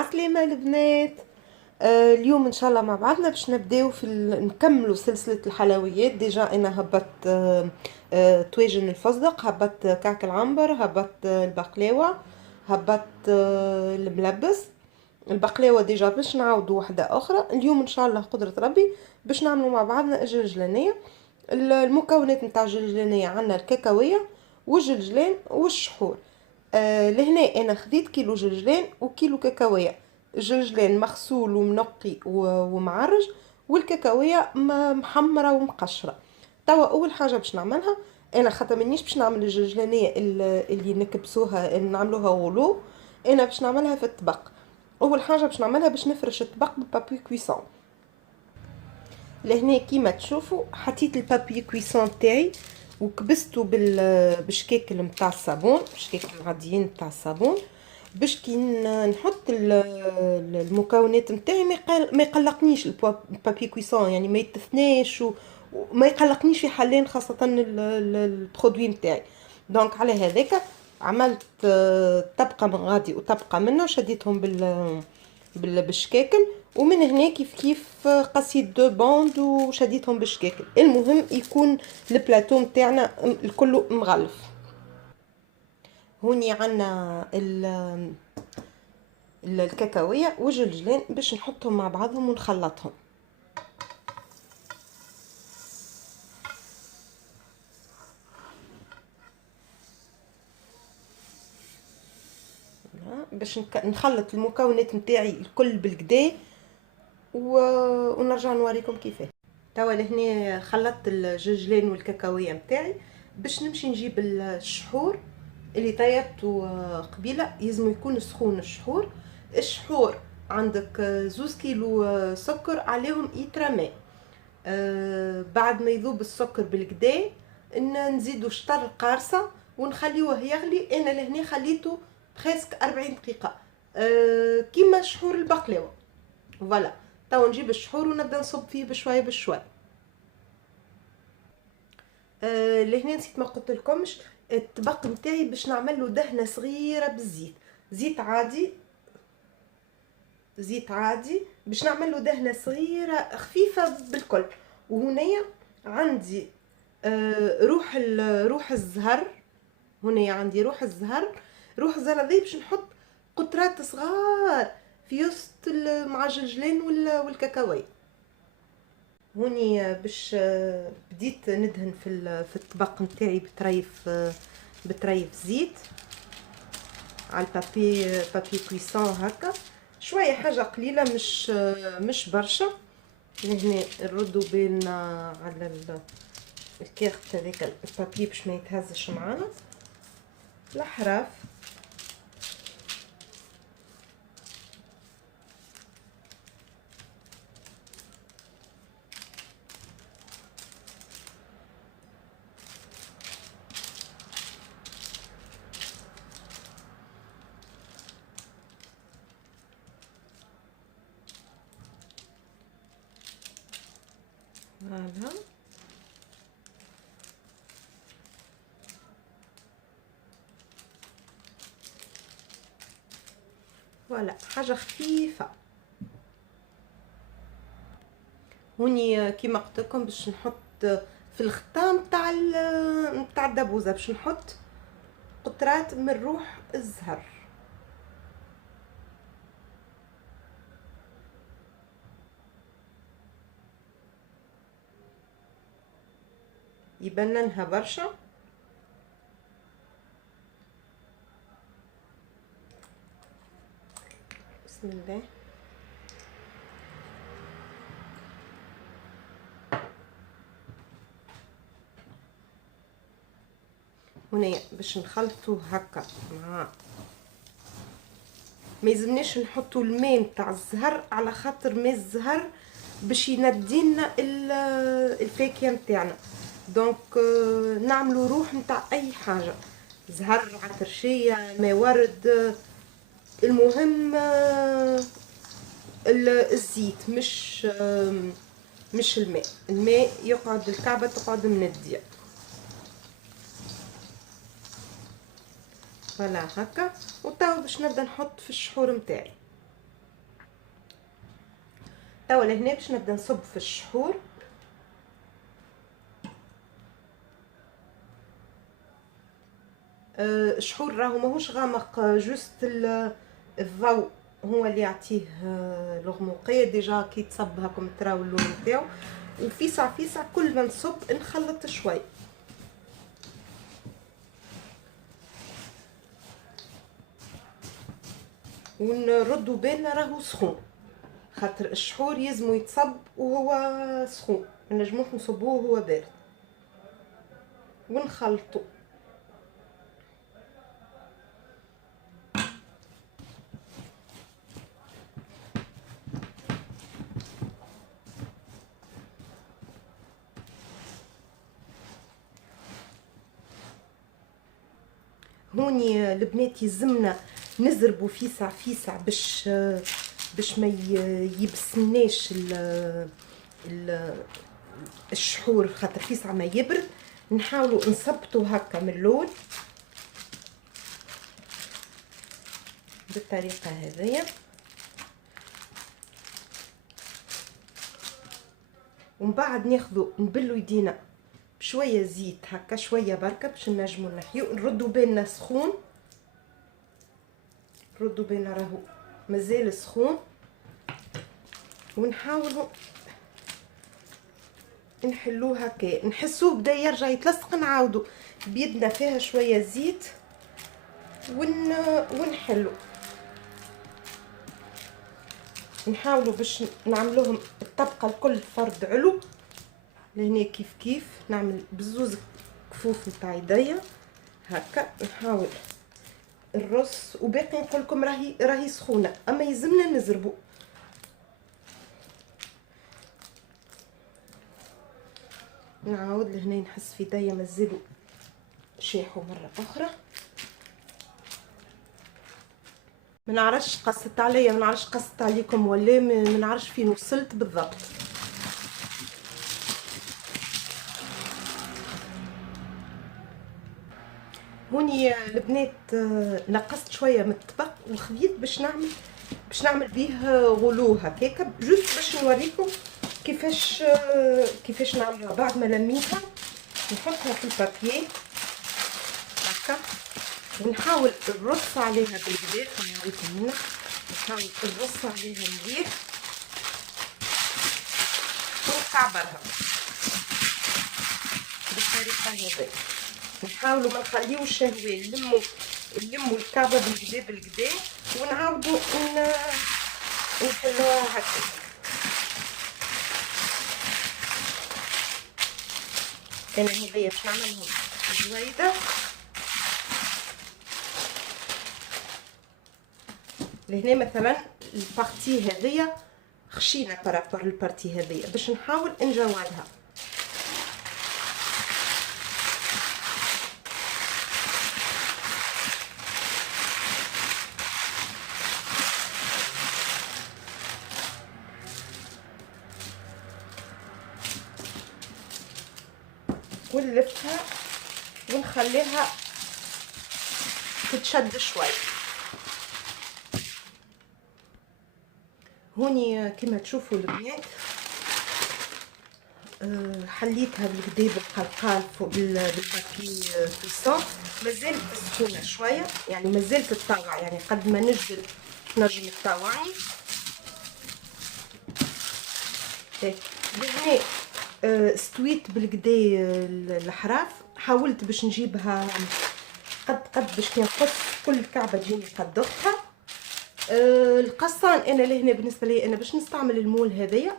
عسلامة البنات. اليوم ان شاء الله مع بعضنا باش نبداو نكملوا سلسلة الحلويات. ديجا انا هبط طواجن الفستق، هبط كعك العنبر، هبط البقلاوة، هبط الملبس. البقلاوة ديجا باش نعاودوا واحدة اخرى. اليوم ان شاء الله قدرة ربي باش نعملوا مع بعضنا الجلجلانية. المكونات نتاع الجلجلانية عندنا الكاكاوية والجلجلان والشحور. لهنا انا خديت كيلو جلجلان وكيلو كاكاوية. الجلجلان مغسول ومنقي ومعرج، والكاكاوية محمرة ومقشرة. توا اول حاجة باش نعملها، انا خاطر مانيش باش نعمل الجلجلانية اللي نكبسوها نعملوها غلو، انا باش نعملها في الطبق. اول حاجة باش نعملها باش نفرش الطبق ببابي كويسون. لهنا كيما تشوفوا حطيت البابي كويسون تاعي وكبسته بالشكاكل نتاع الصابون، الشكاكل العاديين نتاع الصابون، باش كي نحط المكونات نتاعي ما يقلقنيش البابي كويسون، يعني ما يتثناش وما يقلقنيش في حالين، خاصه البرودوي نتاعي. دونك على هذاك عملت طبقه من غادي وطبقه منه، شديتهم بالشكاكل، ومن هنا كيف كيف قصيت دو بوند وشديتهم بالشكاكل. المهم يكون البلاتو نتاعنا الكل مغلف. هوني عنا الكاكاوية والجلجلان باش نحطهم مع بعضهم ونخلطهم. باش نخلط المكونات نتاعي الكل بالكدا ونرجع نوريكم كيفاه. توا لهنا خلطت الجلجلان والكاكاوية نتاعي، باش نمشي نجيب الشحور اللي طيبته قبيله. يلزم يكون سخون الشحور. الشحور عندك 2 كيلو سكر عليهم يترمى. بعد ما يذوب السكر بالكدا نزيدو شطر قارصه ونخليوه يغلي. انا لهنا خليته بريسك 40 دقيقه كيما شحور البقلاوه. فوالا، توا نجيب الشحور ونبدا نصب فيه بشويه بشويه. لهنا نسيت ما قلت لكمش، الطبق نتاعي باش نعمل له دهنه صغيره بالزيت، زيت عادي، زيت عادي باش نعمل له دهنه صغيره خفيفه بالكل. وهنايا عندي روح الزهر. هنايا عندي روح الزهر. روح الزهر هذي باش نحط قطرات صغار في وسط مع الجلجلان والكاكاوي. هوني باش بديت ندهن في الطبق نتاعي بطريف زيت على بابي كويسون هكا، شويه حاجه قليله مش برشا. هنا نردو بالنا على الكارت هذاك البابي باش ما يتهزش معانا الحراف. هذا فوالا حاجه خفيفه. هوني كيما قلت لكم باش نحط في الختام نتاع الدبوزه، باش نحط قطرات من روح الزهر. يبننها برشا. بسم الله. هنا باش نخلطو هكا مع، ما يلزمناش نحطو الماء نتاع الزهر على خاطر ماء الزهر باش يندينا الفاكهه نتاعنا. دونك نعملو روح نتاع اي حاجه، زهر، عطرشيه، ماء ورد. المهم الزيت مش الماء يقعد الكعبه تقعد منديه. فوالا هكا. وتوا باش نبدا نحط في الشحور نتاعي. توا لهنا باش نبدا نصب في الشحور. الشحور راهو ماهوش غامق، جوست الضوء هو اللي يعطيه الغموقيه. ديجا كي تصب هاكم تراو اللون نتاعو. وفيسع فيسع كل ما نصب نخلط شوي. ونردو بالنا راهو سخون، خاطر الشحور يلزمو يتصب وهو سخون، منجموش نصبوه وهو بارد. ونخلطو. هوني البنات يلزمنا نزربو فيسع فيسع باش ما يبسناش الشحور، خاطر فيسع ما يبرد. نحاولوا نثبتوا هكا من اللون بالطريقه هذيا. ومن بعد ناخذوا نبلوا يدينا بشويه زيت هكا، شويه بركه باش نجموا نحيو. نردوا بالنا سخون، ردوا بالنا راهو مازال سخون. ونحاولوا نحلوه هكا، نحسوه بدا يرجع يتلصق، نعاودوا بيدنا فيها شويه زيت ونحلو. نحاولوا باش نعملوهم الطبقه الكل فرد علو لهنا. كيف كيف نعمل بزوز كفوف نتاع يديا هكا. نحاول الرز وباقي نقول لكم راهي سخونه، اما يلزمنا نزربو. نعاود لهنا نحس في يديا مازالوا شاحوا مره اخرى. ما نعرفش قصت عليا، ما نعرفش قصت عليكم ولا ما نعرفش فين وصلت بالضبط. هوني البنات نقصت شويه من الطبق وخذيت باش نعمل بيه غلو هكاك، جوست باش نوريكم كيفاش نعملها. بعد ما لميتها نحطها في البابيي هكا ونحاول نرص عليها بالكدا. نوريكم هنا نحاول نرص عليها مليح ونكعبرها بالطريقه هذه. نحاولوا ما نخليوش هواء، نلموا الكعبه بالكدا ونعاودوا نحلوها هكا. انا هذيا باش نعملهم زويده لهنا. مثلا البارتي هذيا خشينه بارابور البارتي هذيا، باش نحاول نجودها. ونلفها ونخليها تتشد شوي. هوني كما تشوفوا البنات حليتها بالكدا بالقلقال بالبابي كويسون. مازال سخونه شويه، يعني مازال تتطاوع، يعني قد ما نجبد تنجم تطاوعني. لهنا استويت بالكدا الحراف. حاولت باش نجيبها قد باش كي نقص كل كعبه تجيني قد اختها. القصان انا لهنا بالنسبه لي انا باش نستعمل المول هذايا.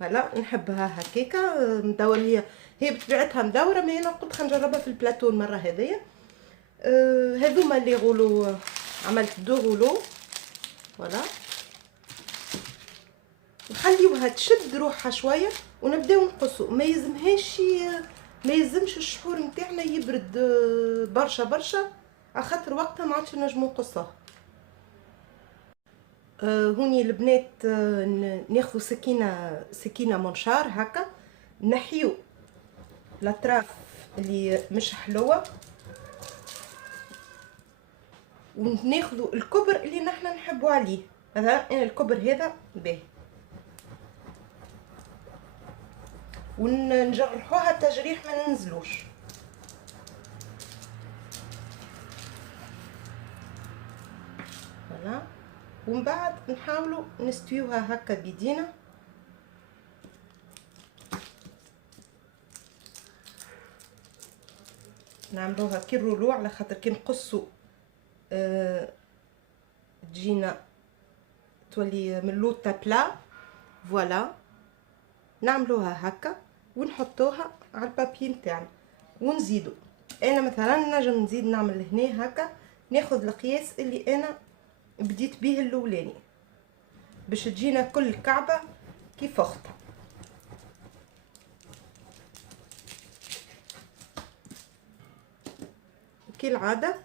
فوالا نحبها هكاكا مدور. هي بطبيعتها مدوره، مي انا قلت خلينا نجربها في البلاطو المره هذيا. هذوما اللي غولو، عملت دو غولو. فوالا نخليوها تشد روحها شويه ونبداو نقصو. ما يلزمش الشحور نتاعنا يبرد برشا برشا، على خاطر وقتها ما عادش نجمو نقصوه. هوني البنات ناخذ سكينه منشار هكا، نحيو الاطراف اللي مش حلوه وناخذ الكبر اللي نحنا نحبوا عليه. مثلا انا الكبر هذا باهي، ونجرحوها تجريح ما ننزلوش. فوالا. ومن بعد نحاولوا نستويوها هكا بيدينا. نعملوها كي الرولو، على خاطر كي نقصوا تجينا تولي من لوطه بلا. فوالا. نعملوها هكا ونحطوها على البابي نتاعنا ونزيدو. انا مثلا نجم نزيد نعمل هنا هكا، ناخذ القياس اللي انا بديت بيه الاولاني باش تجينا كل كعبه كيف اختها. كالعاده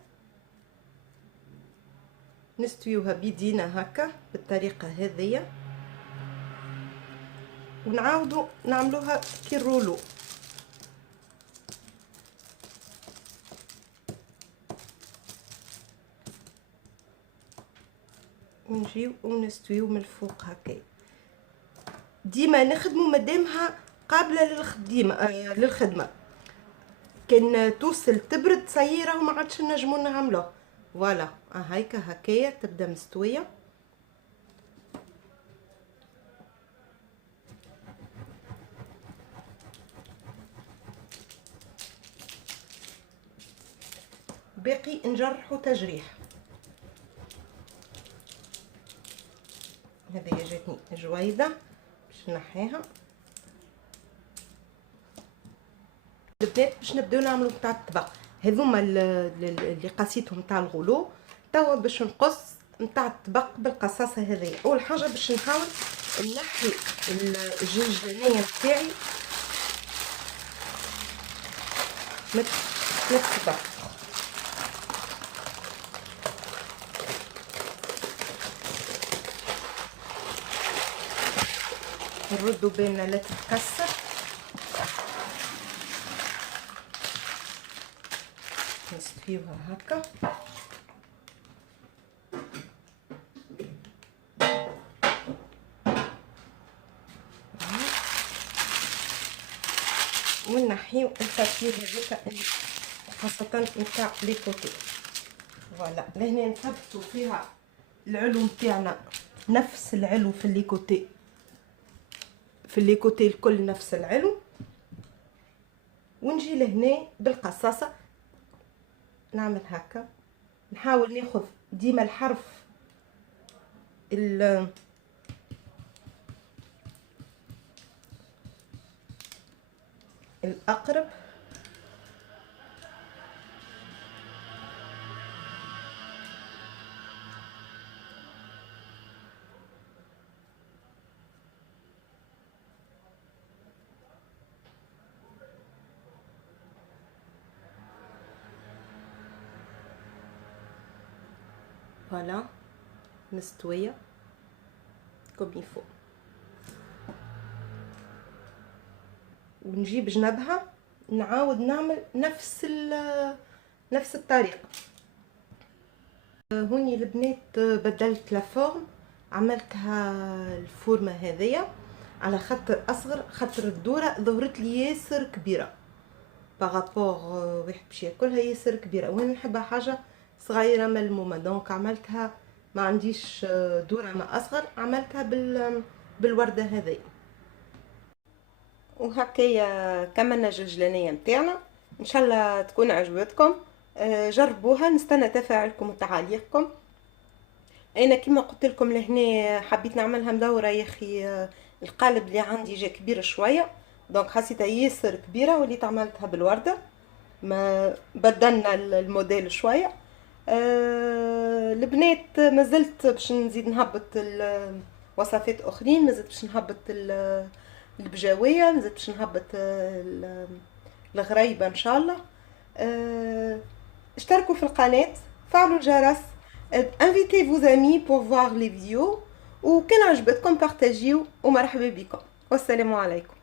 نستويوها بيدينا هكا بالطريقه هذيا، ونعاودو نعملوها كي الرولو. ونجيو ونستويو من الفوق هكا. ديما نخدمو مادامها قابله للخدمه. كان توصل تبرد صيره وما عادش نجمو نعملوه. فوالا هايكا هكايا تبدا مستويه. باقي نجرحو تجريح. هذه جاتني جويده باش نحيها. البنات باش نبداو نعملو تاع الطبق. هذوما اللي قاسيتهم تاع الغلو. توا باش نقص نتاع الطبق بالقصاصه هذه. اول حاجه باش نحاول نحي الجنجانيه نتاعي من الطبق. نردو بالنا لا تتكسر. نستويوها هكا. ونحيو الترتيب هذاك خاصة نتاع لي كوتي. فوالا لهنا نثبتو فيها العلو نتاعنا نفس العلو في لي كوتي. في اللي كوتي الكل نفس العلو. ونجي لهنا بالقصاصه نعمل هكا. نحاول ناخذ ديما الحرف الاقرب. فوالا مستويه كوم يفو. ونجيب جنبها نعاود نعمل نفس الطريقه. هوني البنات بدلت لافورم، عملتها الفورمه هذيا على خاطر اصغر، خاطر الدوره ظهرت لي ياسر كبيره بارابور واحد باش ياكلها ياسر كبيره، وانا نحبها حاجه صغيره ملمومه. دونك عملتها ما عنديش دوره ما اصغر، عملتها بالورده هذه. وهكايا كملنا الجلجلانيه نتاعنا. ان شاء الله تكون عجبتكم. جربوها، نستنى تفاعلكم وتعاليقكم. انا كما قلت لكم لهنا حبيت نعملها مدوره يا اخي. القالب اللي عندي جا كبير شويه، دونك حسيتها ياسر كبيره وليت عملتها بالورده. ما بدلنا الموديل شويه. البنات مازلت باش نزيد نهبط وصفات اخرين، مازلت باش نهبط البجاويه، مازلت باش نهبط الغريبه ان شاء الله. اشتركوا في القناه، فعلوا الجرس، invitez vos amis pour voir les vidéos، وكان عجبتكم بارتاجيو، ومرحبا بكم والسلام عليكم.